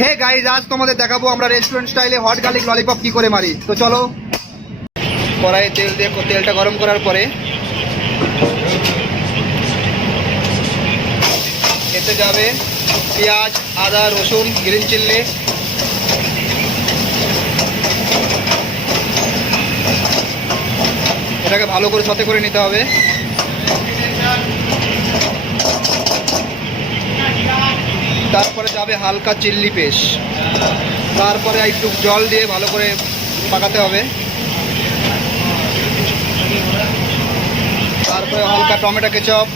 Hey guys, আজ তোমাদের দেখাবো আমরা রেস্টুরেন্ট স্টাইলে হট গার্লিক ললিপপ কি করে মারি। তো চলো, কড়াইয়ে তেল দিয়ে তেলটা গরম করার পরে এতে যাবে পেঁয়াজ, আদা, রসুন, গ্রিন চিল্লি, এটাকে ভালো করে সতে করে নিতে হবে। তারপরে যাবে হালকা চিল্লি পেস্ট, তারপরে একটু জল দিয়ে ভালো করে পাকাতে হবে। তারপরে হালকা টমেটো কেচাপ,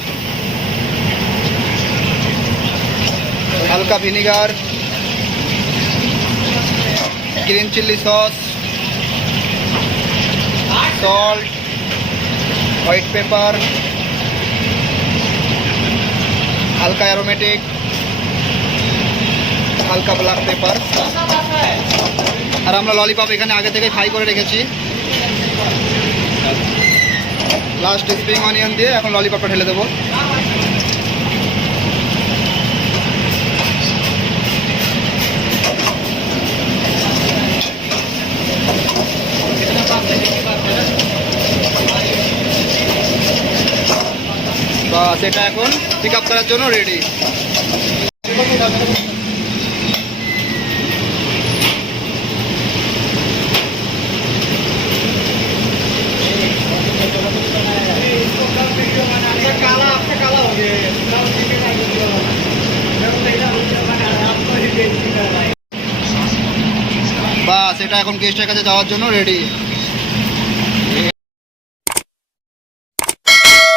হালকা ভিনিগার, গ্রিন চিল্লি সস, সল্ট, হোয়াইট পেপার, হালকা অ্যারোমেটিক, হালকা ব্ল্যাক পেপার। আর আমরা ললিপপ এখানে আগে থেকে ফ্রাই করে রেখেছি। লাস্ট স্প্রিং অনিয়ন দিয়ে এখন ললিপপটা ঢেলে দেবো। বাস, এটা এখন পিক আপ করার জন্য রেডি। বাস, এটা এখন গেস্টের কাছে যাওয়ার জন্য রেডি।